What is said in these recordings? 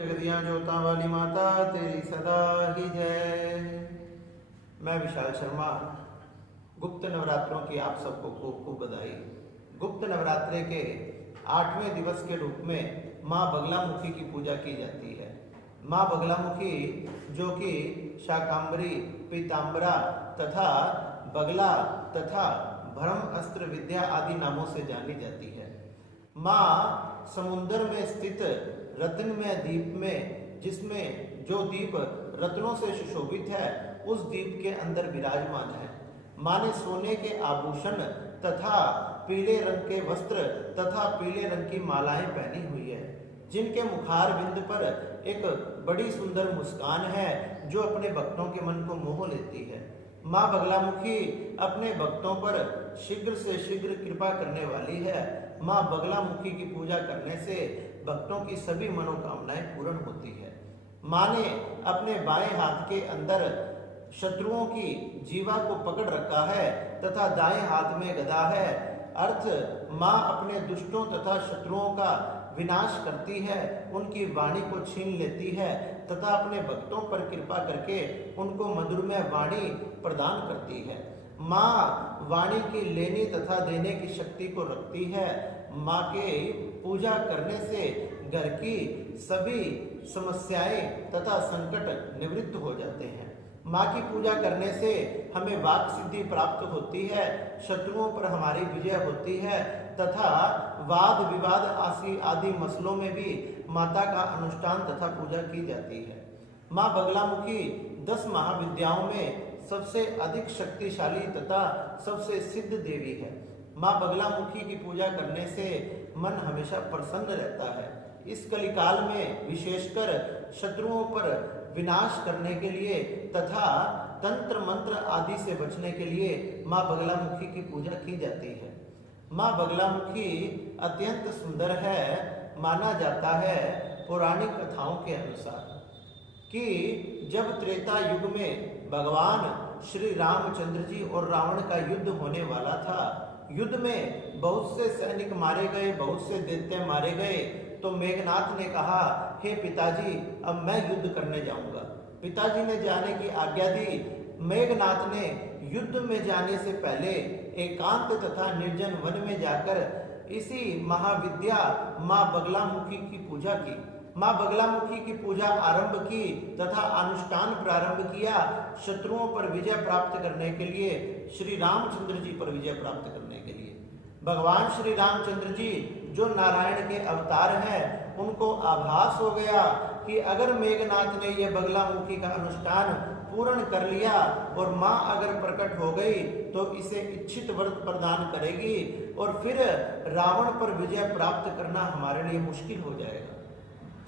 जगदियाँ जोता वाली माता तेरी सदा ही जय। मैं विशाल शर्मा। गुप्त नवरात्रों की आप सबको खूब खूब बधाई। गुप्त नवरात्रे के 8वें दिवस के रूप में माँ बगलामुखी की पूजा की जाती है। माँ बगलामुखी जो कि शाकांबरी, पीताम्बरा तथा बगला तथा भ्रम अस्त्र विद्या आदि नामों से जानी जाती है। माँ समुद्र में स्थित रत्नमय द्वीप में, जिसमें जो द्वीप रत्नों से सुशोभित है, उस द्वीप के अंदर विराजमान है। माँ ने सोने के आभूषण तथा पीले रंग के वस्त्र तथा पीले रंग की मालाएं पहनी हुई है, जिनके मुखार बिंद पर एक बड़ी सुंदर मुस्कान है जो अपने भक्तों के मन को मोह लेती है। माँ बगलामुखी अपने भक्तों पर शीघ्र से शीघ्र कृपा करने वाली है। माँ बगलामुखी की पूजा करने से भक्तों की सभी मनोकामनाएं पूर्ण होती है। माँ ने अपने बाएं हाथ के अंदर शत्रुओं की जीवा को पकड़ रखा है तथा दाएं हाथ में गदा है। अर्थ, माँ अपने दुष्टों तथा शत्रुओं का विनाश करती है, उनकी वाणी को छीन लेती है तथा अपने भक्तों पर कृपा करके उनको मधुरमय वाणी प्रदान करती है। माँ वाणी की लेने तथा देने की शक्ति को रखती है। माँ के पूजा करने से घर की सभी समस्याएं तथा संकट निवृत्त हो जाते हैं। माँ की पूजा करने से हमें वाक सिद्धि प्राप्त होती है, शत्रुओं पर हमारी विजय होती है तथा वाद विवाद आदि मसलों में भी माता का अनुष्ठान तथा पूजा की जाती है। माँ बगलामुखी 10 महाविद्याओं में सबसे अधिक शक्तिशाली तथा सबसे सिद्ध देवी है। माँ बगलामुखी की पूजा करने से मन हमेशा प्रसन्न रहता है। इस कलिकाल में विशेषकर शत्रुओं पर विनाश करने के लिए तथा तंत्र मंत्र आदि से बचने के लिए माँ बगलामुखी की पूजा की जाती है। माँ बगलामुखी अत्यंत सुंदर है। माना जाता है पौराणिक कथाओं के अनुसार कि जब त्रेता युग में भगवान श्री रामचंद्र जी और रावण का युद्ध होने वाला था, युद्ध में बहुत से सैनिक मारे गए, बहुत से दैत्य मारे गए, तो मेघनाथ ने कहा, हे पिताजी, अब मैं युद्ध करने जाऊंगा। पिताजी ने जाने की आज्ञा दी। मेघनाथ ने युद्ध में जाने से पहले एकांत तथा निर्जन वन में जाकर इसी महाविद्या माँ बगलामुखी की पूजा की। माँ बगलामुखी की पूजा आरंभ की तथा अनुष्ठान प्रारंभ किया, शत्रुओं पर विजय प्राप्त करने के लिए, श्री रामचंद्र जी पर विजय प्राप्त करने के लिए। भगवान श्री रामचंद्र जी जो नारायण के अवतार हैं, उनको आभास हो गया कि अगर मेघनाथ ने यह बगलामुखी का अनुष्ठान पूर्ण कर लिया और माँ अगर प्रकट हो गई तो इसे इच्छित वर प्रदान करेगी और फिर रावण पर विजय प्राप्त करना हमारे लिए मुश्किल हो जाएगा।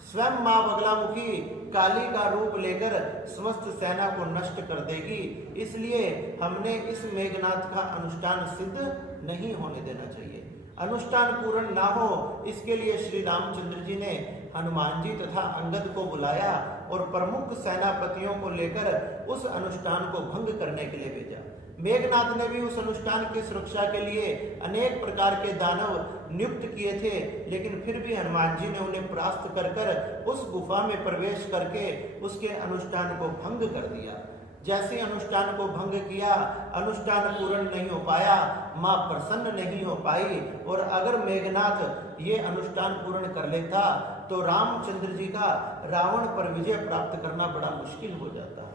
स्वयं माँ बगलामुखी काली का रूप लेकर समस्त सेना को नष्ट कर देगी, इसलिए हमने इस मेघनाथ का अनुष्ठान सिद्ध नहीं होने देना चाहिए। अनुष्ठान पूर्ण ना हो, इसके लिए श्री रामचंद्र जी ने हनुमान जी तथा अंगद को बुलाया और प्रमुख सेनापतियों को लेकर उस अनुष्ठान को भंग करने के लिए भेजा। मेघनाथ ने भी उस अनुष्ठान की सुरक्षा के लिए अनेक प्रकार के दानव नियुक्त किए थे, लेकिन फिर भी हनुमान जी ने उन्हें परास्त कर उस गुफा में प्रवेश करके उसके अनुष्ठान को भंग कर दिया। जैसे अनुष्ठान को भंग किया, अनुष्ठान पूर्ण नहीं हो पाया, माँ प्रसन्न नहीं हो पाई, और अगर मेघनाथ ये अनुष्ठान पूर्ण कर लेता तो रामचंद्र जी का रावण पर विजय प्राप्त करना बड़ा मुश्किल हो जाता।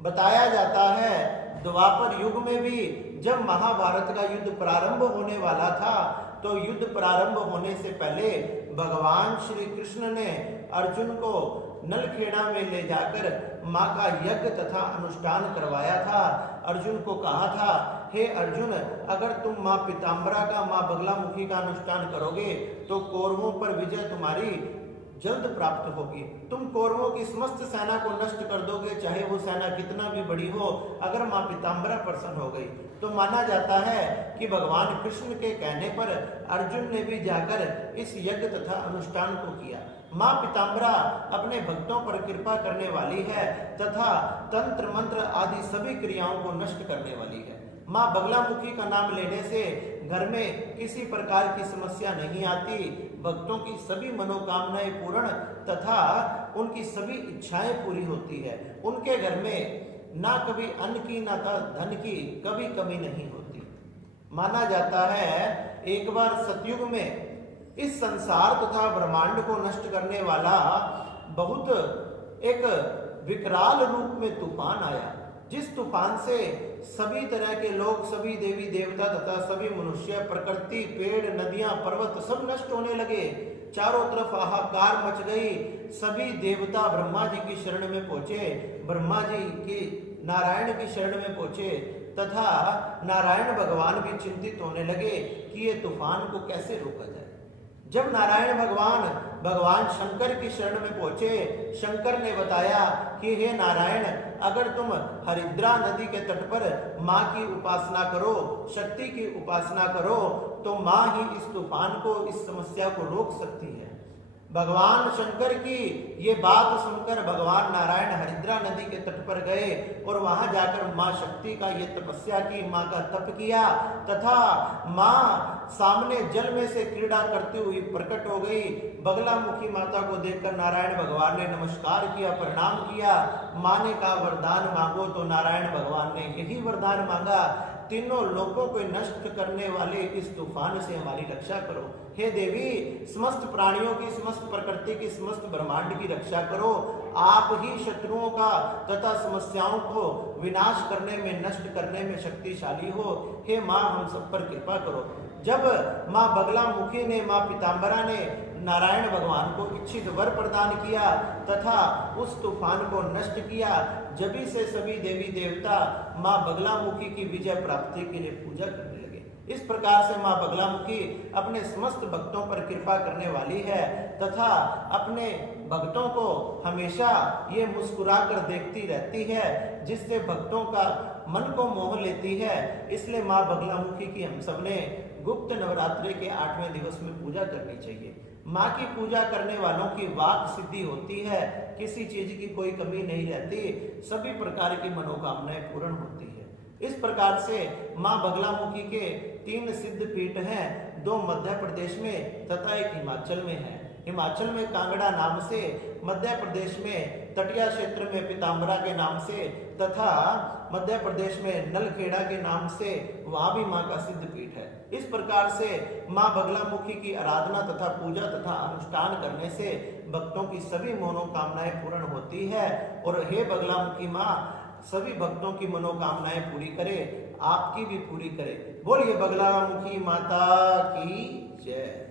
बताया जाता है द्वापर युग में भी जब महाभारत का युद्ध प्रारंभ होने वाला था, तो युद्ध प्रारंभ होने से पहले भगवान श्री कृष्ण ने अर्जुन को नलखेड़ा में ले जाकर माँ का यज्ञ तथा अनुष्ठान करवाया था। अर्जुन को कहा था, हे अर्जुन, अगर तुम माँ पीताम्बरा का, माँ बगलामुखी का अनुष्ठान करोगे तो कौरवों पर विजय तुम्हारी जल्द प्राप्त होगी। तुम कौरवों की समस्त सेना को नष्ट कर दोगे, चाहे वो सेना कितना भी बड़ी हो, अगर माँ पीताम्बरा प्रसन्न हो गई तो। माना जाता है कि भगवान कृष्ण के कहने पर अर्जुन ने भी जाकर इस यज्ञ तथा अनुष्ठान को किया। माँ पीताम्बरा अपने भक्तों पर कृपा करने वाली है तथा तंत्र मंत्र आदि सभी क्रियाओं को नष्ट करने वाली है। माँ बगलामुखी का नाम लेने से घर में किसी प्रकार की समस्या नहीं आती, भक्तों की सभी मनोकामनाएं पूर्ण तथा उनकी सभी इच्छाएं पूरी होती है। उनके घर में ना कभी अन्न की ना धन की कभी कमी नहीं होती। माना जाता है एक बार सतयुग में इस संसार तथा ब्रह्मांड को नष्ट करने वाला बहुत एक विकराल रूप में तूफान आया, जिस तूफान से सभी तरह के लोग, सभी देवी देवता तथा सभी मनुष्य, प्रकृति, पेड़, नदियां, पर्वत सब नष्ट होने लगे। चारों तरफ हाहाकार मच गई। सभी देवता ब्रह्मा जी की शरण में पहुंचे, ब्रह्मा जी की नारायण की शरण में पहुंचे तथा नारायण भगवान भी चिंतित होने लगे कि ये तूफान को कैसे रोका जाए। जब नारायण भगवान शंकर की शरण में पहुंचे, शंकर ने बताया कि हे नारायण, अगर तुम हरिद्रा नदी के तट पर माँ की उपासना करो, शक्ति की उपासना करो, तो माँ ही इस तूफान को, इस समस्या को रोक सकती है। भगवान शंकर की ये बात सुनकर भगवान नारायण हरिद्रा नदी के तट पर गए और वहां जाकर माँ शक्ति का ये तपस्या की, माँ का तप किया तथा माँ सामने जल में से क्रीड़ा करती हुई प्रकट हो गई। बगलामुखी माता को देखकर नारायण भगवान ने नमस्कार किया, प्रणाम किया। माँ ने कहा वरदान मांगो, तो नारायण भगवान ने यही वरदान मांगा, तीनों लोगों को नष्ट करने वाले इस तूफान से हमारी रक्षा करो। हे देवी, समस्त प्राणियों की, समस्त प्रकृति की, समस्त ब्रह्मांड की रक्षा करो। आप ही शत्रुओं का तथा समस्याओं को विनाश करने में, नष्ट करने में शक्तिशाली हो। हे माँ, हम सब पर कृपा करो। जब माँ बगलामुखी ने, माँ पीताम्बरा ने नारायण भगवान को इच्छित वर प्रदान किया तथा उस तूफान को नष्ट किया, जभी से सभी देवी देवता माँ बगलामुखी की विजय प्राप्ति के लिए पूजा करने लगे। इस प्रकार से माँ बगलामुखी अपने समस्त भक्तों पर कृपा करने वाली है तथा अपने भक्तों को हमेशा ये मुस्कुरा कर देखती रहती है, जिससे भक्तों का मन को मोह लेती है। इसलिए माँ बगलामुखी की हम सबने गुप्त नवरात्रि के 8वें दिवस में पूजा करनी चाहिए। माँ की पूजा करने वालों की वाक सिद्धि होती है, किसी चीज की कोई कमी नहीं रहती, सभी प्रकार की मनोकामनाएं पूर्ण होती है। इस प्रकार से माँ बगलामुखी के 3 सिद्ध पीठ हैं, 2 मध्य प्रदेश में तथा 1 हिमाचल में है। हिमाचल में कांगड़ा नाम से, मध्य प्रदेश में तटिया क्षेत्र में पीताम्बरा के नाम से तथा मध्य प्रदेश में नलखेड़ा के नाम से वहां भी माँ का सिद्ध पीठ है। इस प्रकार से माँ बगलामुखी की आराधना तथा पूजा तथा अनुष्ठान करने से भक्तों की सभी मनोकामनाएं पूर्ण होती है। और हे बगलामुखी माँ, सभी भक्तों की मनोकामनाएं पूरी करे, आपकी भी पूरी करे। बोलिए बगलामुखी माता की जय।